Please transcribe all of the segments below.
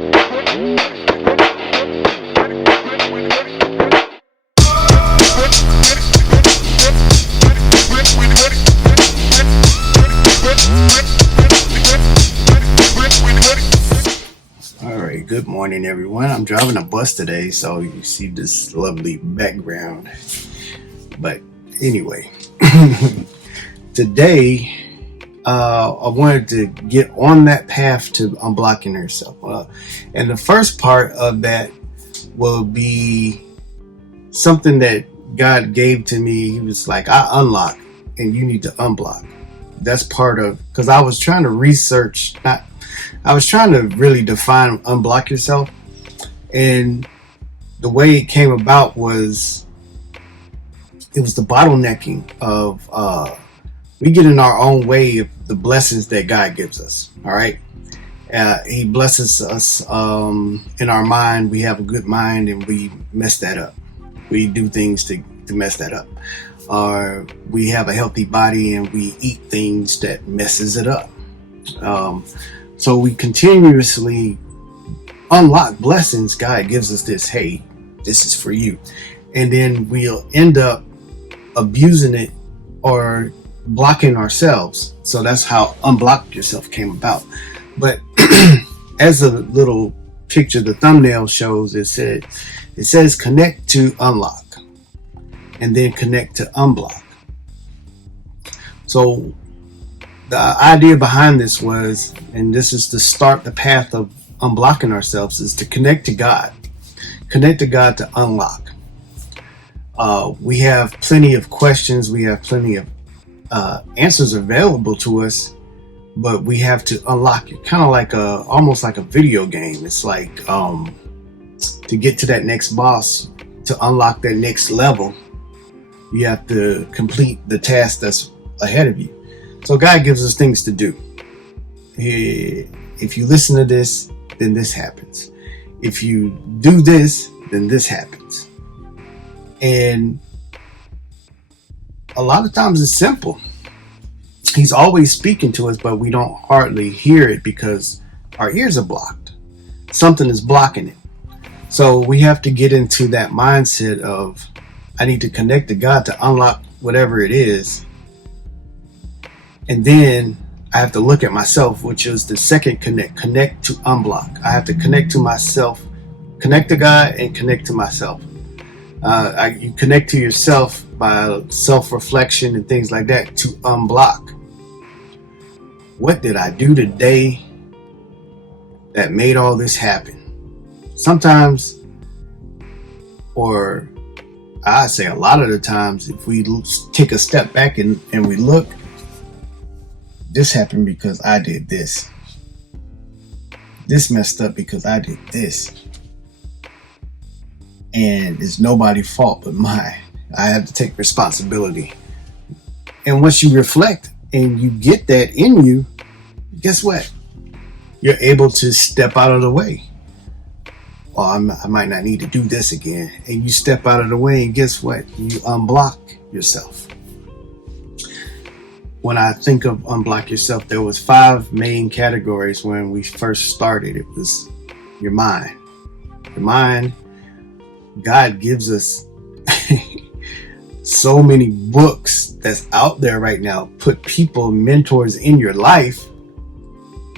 All right, good morning, everyone. I'm driving a bus today, so you see this lovely background. But anyway, today I wanted to get on that path to unblocking herself. And the first part of that will be something that God gave to me. He was like, I unlock and you need to unblock. That's part of, because I was trying to research, not, I was trying to really define unblock yourself. And the way it came about was, it was the bottlenecking of, we get in our own way of the blessings that God gives us. All right. He blesses us in our mind. We have a good mind and we mess that up. We do things to mess that up. Or we have a healthy body and we eat things that messes it up. So we continuously unlock blessings. God gives us this, hey, this is for you. And then we'll end up abusing it or blocking ourselves. So that's how unblock yourself came about. But as a little picture, the thumbnail shows, it says connect to unlock and then connect to unblock. So the idea behind this was, and this is to start the path of unblocking ourselves, is to connect to God to unlock. We have plenty of questions. We have plenty of answers available to us, but we have to unlock it, kind of like almost like a video game. It's like to get to that next boss, to unlock that next level, you have to complete the task that's ahead of you. So God gives us things to do. If you listen to this, then this happens. If you do this, then this happens. And a lot of times it's simple. He's always speaking to us, but we don't hardly hear it because our ears are blocked. Something is blocking it. So we have to get into that mindset of, I need to connect to God to unlock whatever it is. And then I have to look at myself, which is the second connect to unblock. I have to connect to myself, connect to God and connect to myself. You connect to yourself by self-reflection and things like that to unblock. What did I do today that made all this happen? Sometimes, or I say a lot of the times, if we take a step back and we look, this happened because I did this. This messed up because I did this. And it's nobody's fault but mine. I have to take responsibility. And once you reflect and you get that in you, guess what? You're able to step out of the way. Well, I might not need to do this again. And you step out of the way, and guess what? You unblock yourself. When I think of unblock yourself, there was 5 main categories when we first started. It was your mind. Your mind. God gives us so many books that's out there right now. Put people, mentors in your life,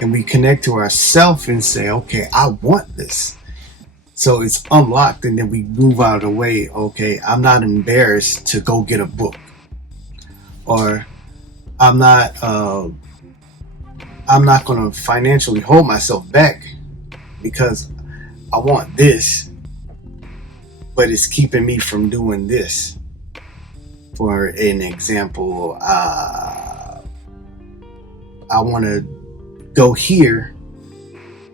and we connect to ourselves and say, okay, I want this. So it's unlocked, and then we move out of the way. Okay, I'm not embarrassed to go get a book, or I'm not going to financially hold myself back because I want this, but it's keeping me from doing this. For an example, I want to go here,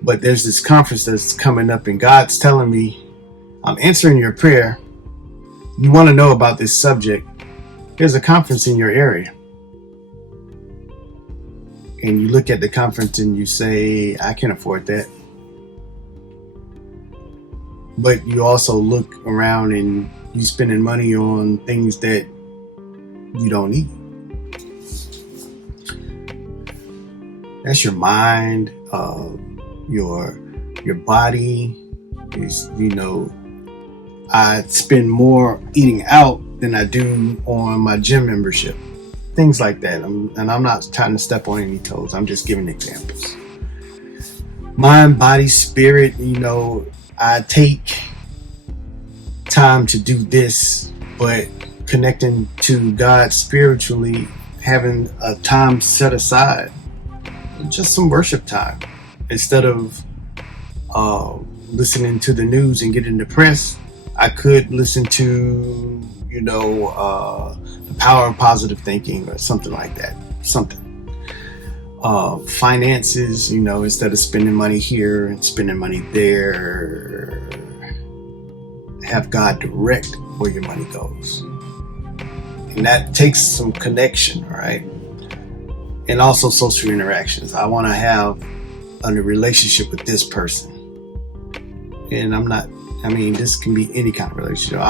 but there's this conference that's coming up and God's telling me, I'm answering your prayer. You want to know about this subject. There's a conference in your area. And you look at the conference and you say, I can't afford that. But you also look around and you spending money on things that you don't need. That's your mind, your your body is, I spend more eating out than I do on my gym membership. Things like that. I'm not trying to step on any toes. I'm just giving examples. Mind, body, spirit, I take time to do this, but connecting to God spiritually, having a time set aside, just some worship time, instead of listening to the news and getting depressed. I could listen to, the power of positive thinking or something like that. Something. Finances, instead of spending money here and spending money there, have God direct where your money goes. And that takes some connection, right? And also social interactions. I want to have a relationship with this person. And this can be any kind of relationship.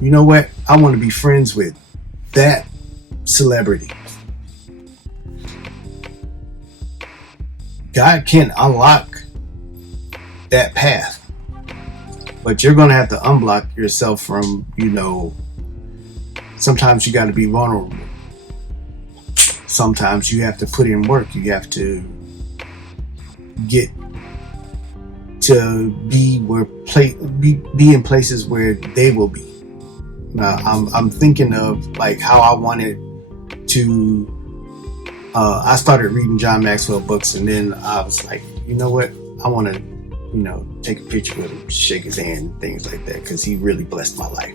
You know what? I want to be friends with that celebrity. God can unlock that path, but you're going to have to unblock yourself from, sometimes you got to be vulnerable. Sometimes you have to put in work. You have to get to be in places where they will be. Now, I'm thinking of like how I wanted to. I started reading John Maxwell books, and then I was like, you know what? I want to, take a picture with him, shake his hand, things like that, because he really blessed my life.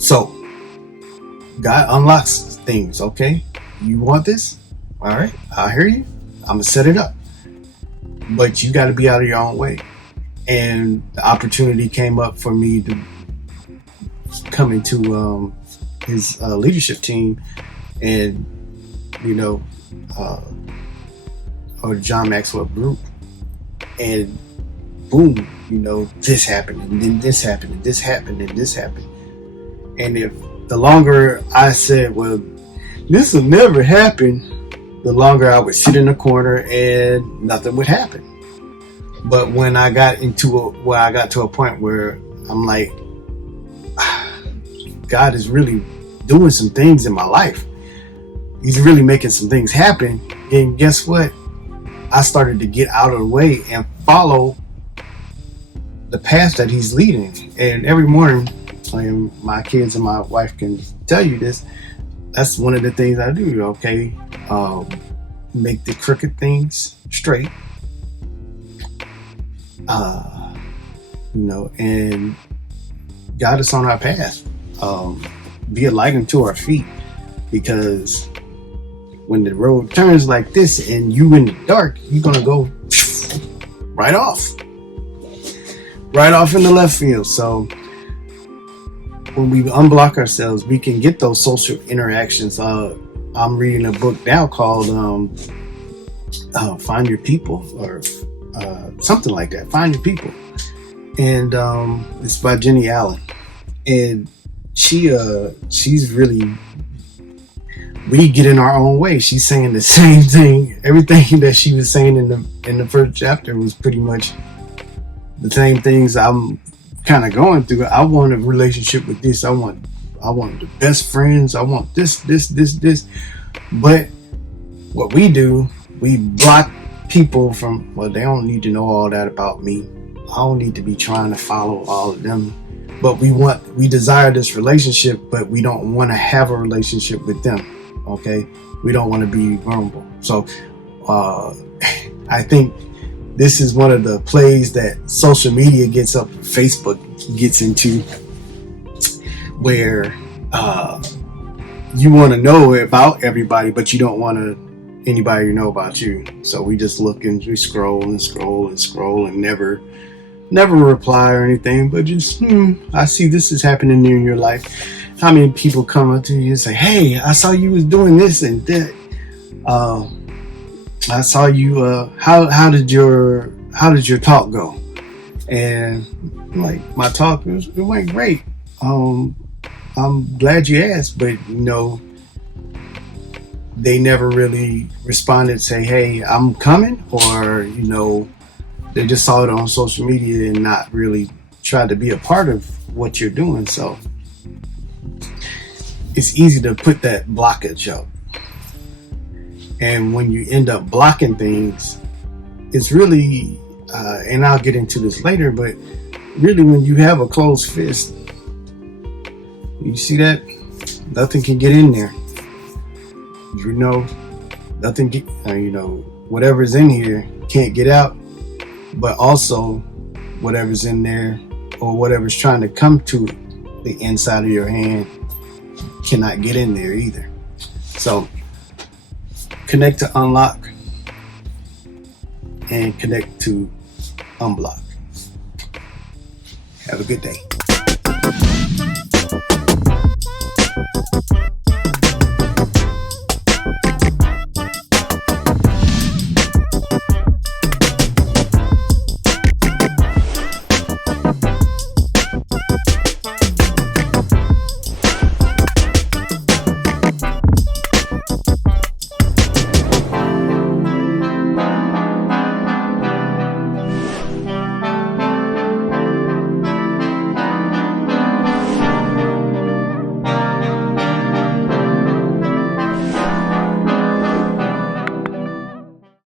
So, God unlocks things. Okay, you want this? All right, I hear you. I'm gonna set it up, but you got to be out of your own way. And the opportunity came up for me to come into his leadership team. And or John Maxwell group, and boom, this happened, and then this happened, and this happened, and this happened. And if the longer I said, well, this will never happen, the longer I would sit in a corner and nothing would happen. But when I got to a point where I'm like, God is really doing some things in my life. He's really making some things happen. And guess what? I started to get out of the way and follow the path that he's leading. And every morning, my kids and my wife can tell you this, that's one of the things I do, okay? Make the crooked things straight. And guide us on our path. Be a light unto our feet. Because when the road turns like this and you in the dark, you're going to go right off in the left field. So when we unblock ourselves, we can get those social interactions. I'm reading a book now called Find Your People, or something like that. Find Your People. And it's by Jenny Allen. And she's really, we get in our own way. She's saying the same thing. Everything that she was saying in the first chapter was pretty much the same things I'm kind of going through. I want a relationship with this. I want the best friends. I want this. But what we do, we block people from, well, they don't need to know all that about me. I don't need to be trying to follow all of them. But we desire this relationship, but we don't want to have a relationship with them. Okay, we don't want to be vulnerable. So I think this is one of the plays that social media gets up, Facebook gets into, where you want to know about everybody, but you don't want anybody to know about you. So we just look and we scroll and never reply or anything, but just I see this is happening in your life. How many people come up to you and say, hey, I saw you was doing this and that. I saw you, how did your talk go? And like, my talk, it went great. I'm glad you asked, but they never really responded, say, hey, I'm coming, or, they just saw it on social media and not really tried to be a part of what you're doing. So it's easy to put that blockage up. And when you end up blocking things, it's really, and I'll get into this later, but really when you have a closed fist, you see that? Nothing can get in there. Nothing, whatever's in here can't get out, but also whatever's in there or whatever's trying to come to the inside of your hand cannot get in there either. So connect to Unlock and connect to Unblock. Have a good day.